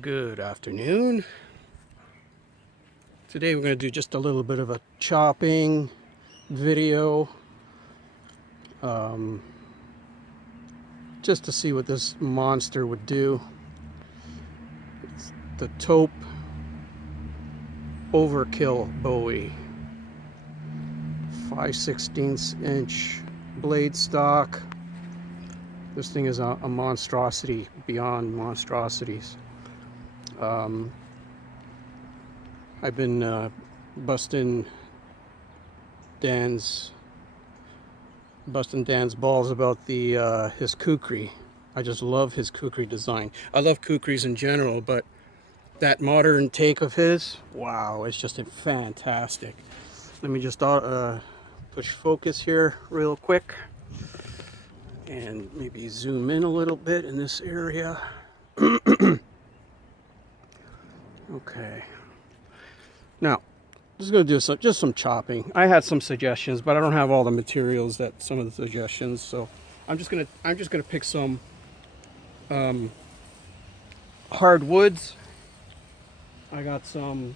Good afternoon. Today we're going to do just a little bit of a chopping video, just to see what this monster would do. It's the Tope Overkill Bowie, 5/16" blade stock. This thing is a monstrosity beyond monstrosities. I've been busting Dan's balls about the his kukri. I just love his kukri design. I love kukris in general, but that modern take of his, wow, it's just fantastic. Let me just push focus here real quick and maybe zoom in a little bit in this area. Okay. Now, just going to do just some chopping. I had some suggestions, but I don't have all the materials that some of the suggestions. So I'm just gonna pick some hardwoods. I got some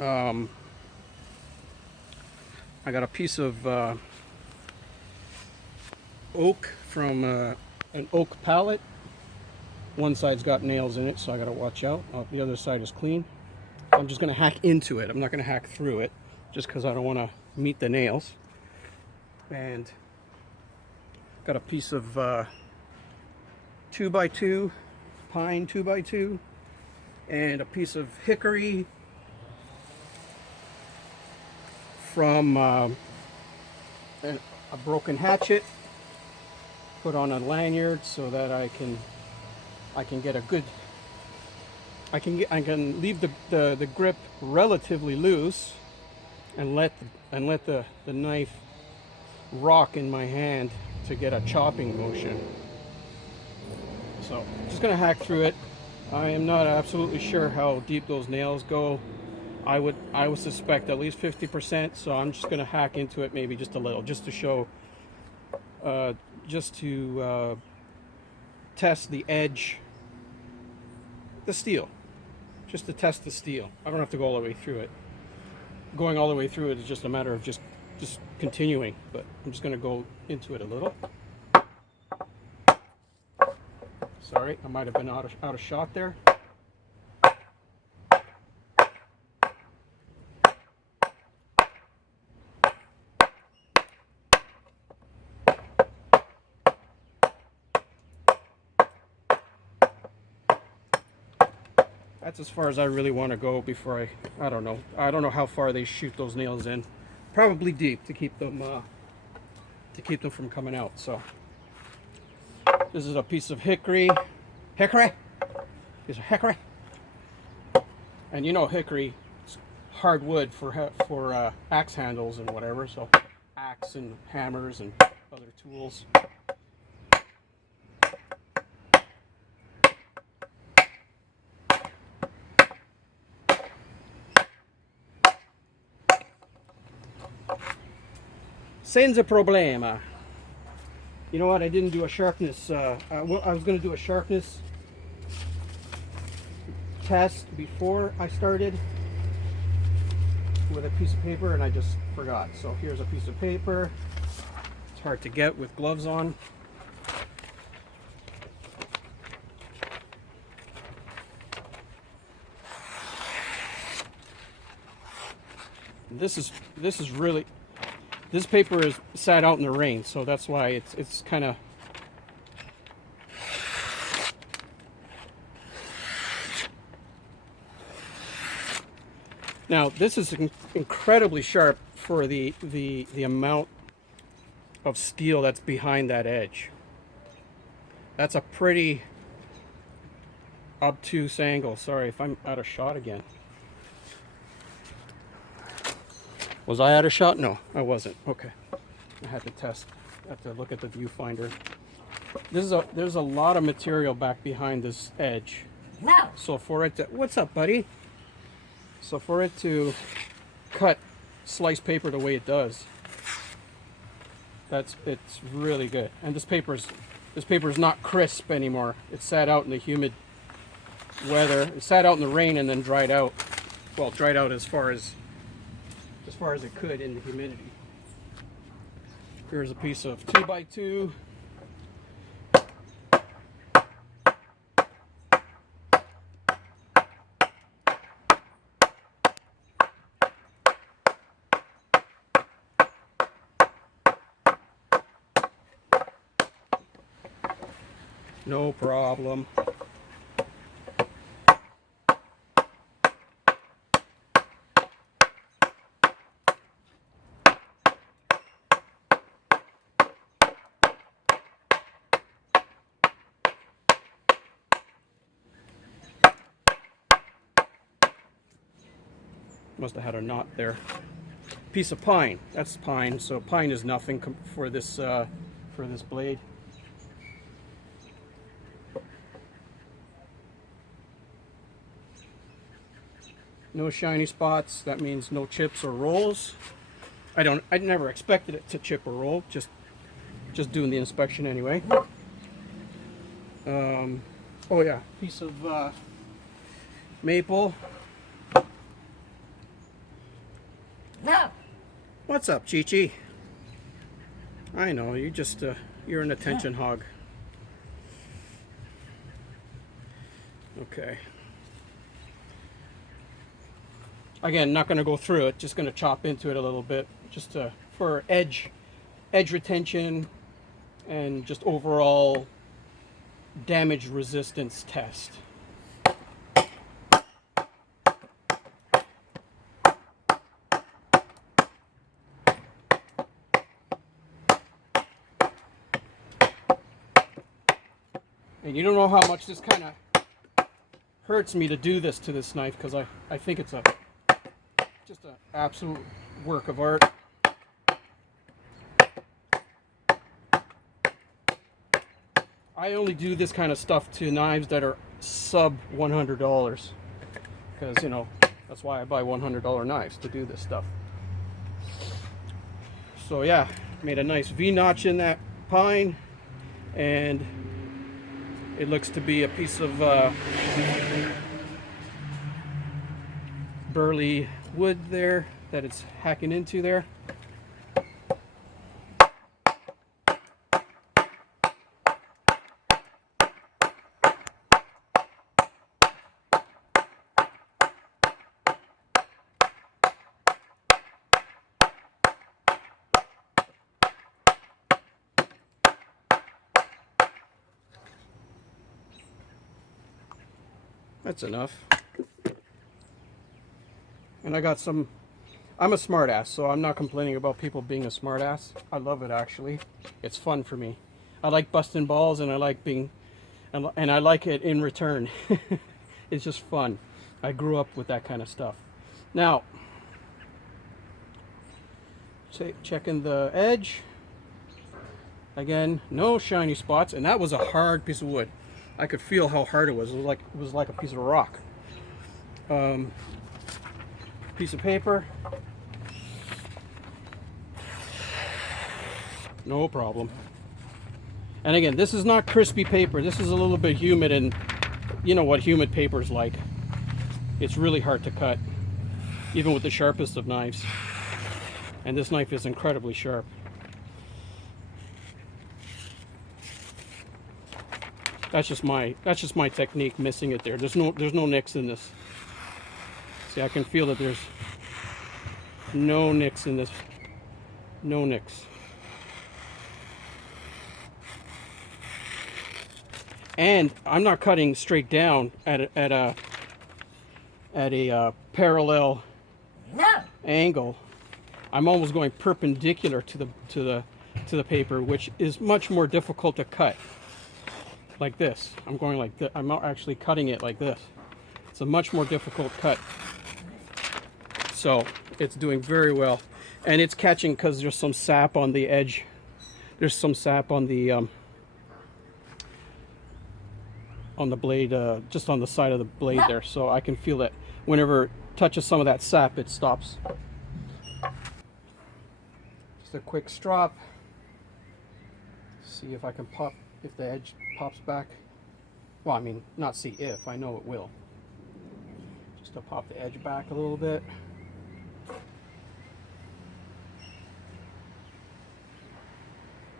I got a piece of oak from an oak pallet. One side's got nails in it, so I gotta watch out. The other side is clean. I'm just gonna hack into it. I'm not gonna hack through it, just because I don't want to meet the nails. And got a piece of 2x2 pine 2x2, and a piece of hickory from a broken hatchet. Put on a lanyard so that I can get a good. I can leave the grip relatively loose and let the knife rock in my hand to get a chopping motion. So just gonna hack through it. I am not absolutely sure how deep those nails go. I would suspect at least 50%. So I'm just gonna hack into it maybe just a little, just to show, just to test the edge, the steel. Just to test the steel. I don't have to go all the way through it. Going all the way through it is just a matter of just continuing, but I'm just going to go into it a little. Sorry, I might have been out of shot there. That's as far as I really want to go before I don't know how far they shoot those nails in. Probably deep to keep them from coming out. So this is a piece of hickory, piece of hickory, and you know hickory, it's hardwood for axe handles and whatever. So axe and hammers and other tools. Senza problema. You know what? I didn't do a sharpness. I was going to do a sharpness test before I started with a piece of paper, and I just forgot. So here's a piece of paper. It's hard to get with gloves on. This is really. This paper is sat out in the rain, so that's why it's kind of. Now this is incredibly sharp for the amount of steel that's behind that edge. That's a pretty obtuse angle. Sorry if I'm out of shot again. Was I out of shot? No, I wasn't. Okay. I had to test. I had to look at the viewfinder. There's a lot of material back behind this edge. Wow. So for it to, what's up, buddy? So for it to cut sliced paper the way it does, it's really good. And this paper is not crisp anymore. It's sat out in the humid weather. It sat out in the rain and then dried out. Well, dried out as far as it could in the humidity. Here's a piece of 2x2. No problem. Must have had a knot there. Piece of pine. That's pine. So pine is nothing for this blade. No shiny spots. That means no chips or rolls. I never expected it to chip or roll. Just doing the inspection anyway. Oh yeah, piece of maple. No. What's up, Chi-Chi? I know, you're an attention hog. Okay. Again, not going to go through it, just going to chop into it a little bit, just for edge retention and just overall damage resistance test. And you don't know how much this kind of hurts me to do this to this knife, because I think it's just an absolute work of art. I only do this kind of stuff to knives that are sub $100, because, you know, that's why I buy $100 knives, to do this stuff. So yeah, made a nice V-notch in that pine, and it looks to be a piece of burly wood there that it's hacking into there. That's enough. And I got some, I'm a smartass, so I'm not complaining about people being a smartass. I love it, actually. It's fun for me. I like busting balls, and I like being, and I like it in return. It's just fun. I grew up with that kind of stuff. Now, checking the edge. Again, no shiny spots, and that was a hard piece of wood. I could feel how hard it was. It was like a piece of rock. Piece of paper. No problem. And again, this is not crispy paper. This is a little bit humid, and you know what humid paper is like. It's really hard to cut, even with the sharpest of knives. And this knife is incredibly sharp. That's just my technique missing it there. There's no nicks in this. See, I can feel that there's no nicks in this. No nicks. And I'm not cutting straight down at a parallel angle. I'm almost going perpendicular to the paper, which is much more difficult to cut. Like this. I'm going like this. I'm actually cutting it like this. It's a much more difficult cut. So it's doing very well, and it's catching because there's some sap on the edge. There's some sap on the blade, just on the side of the blade there. So I can feel that whenever it touches some of that sap, it stops. Just a quick strop. See if I can pop, if the edge pops back. Well, I mean, not see if, I know it will. Just to pop the edge back a little bit.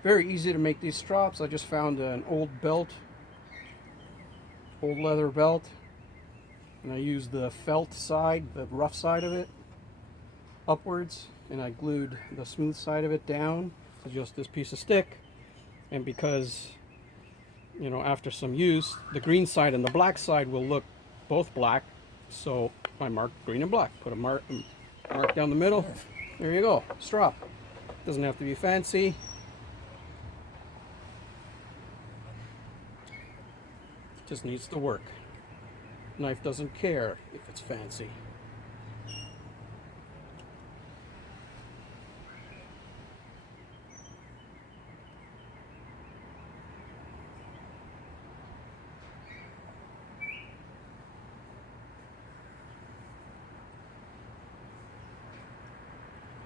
Very easy to make these strops. I just found an old belt, old leather belt, and I used the felt side, the rough side of it, upwards, and I glued the smooth side of it down to just this piece of stick. And because, you know, after some use, the green side and the black side will look both black, so I marked green and black. Put a mark down the middle. There you go, strop. Doesn't have to be fancy. Just needs to work. Knife doesn't care if it's fancy.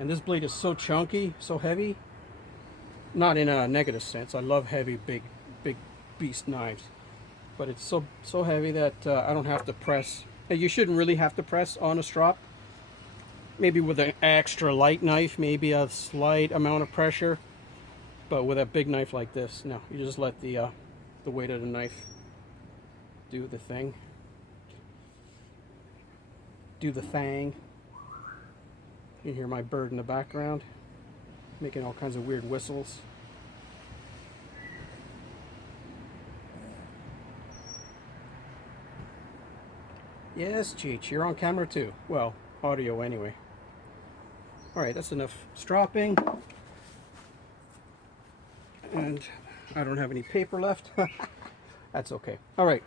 And this blade is so chunky, so heavy. Not in a negative sense. I love heavy, big beast knives. But it's so heavy that I don't have to press. You shouldn't really have to press on a strop. Maybe with an extra light knife, maybe a slight amount of pressure. But with a big knife like this, no. You just let the weight of the knife do the thing. Do the thing. You can hear my bird in the background, making all kinds of weird whistles. Yes, Cheech, you're on camera too. Well, audio anyway. Alright, that's enough stropping. And I don't have any paper left. That's okay. Alright.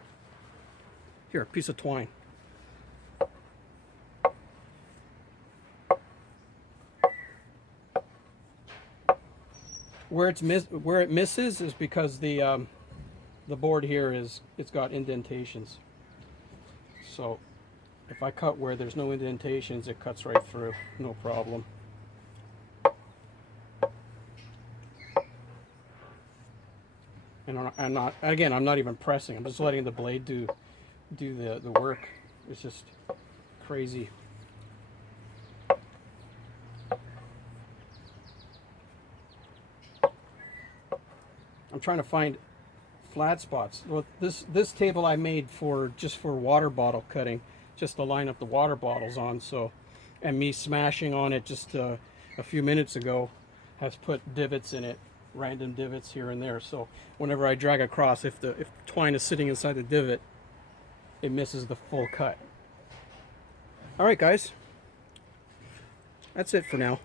Here, a piece of twine. Where it misses is because the board here it's got indentations. So if I cut where there's no indentations, it cuts right through, no problem. And I'm not even pressing. I'm just letting the blade do the work. It's just crazy. I'm trying to find flat spots. Well, this table I made just for water bottle cutting, just to line up the water bottles on. So, and me smashing on it just a few minutes ago has put divots in it, random divots here and there. So whenever I drag across, if the twine is sitting inside the divot, it misses the full cut. All right, guys, that's it for now.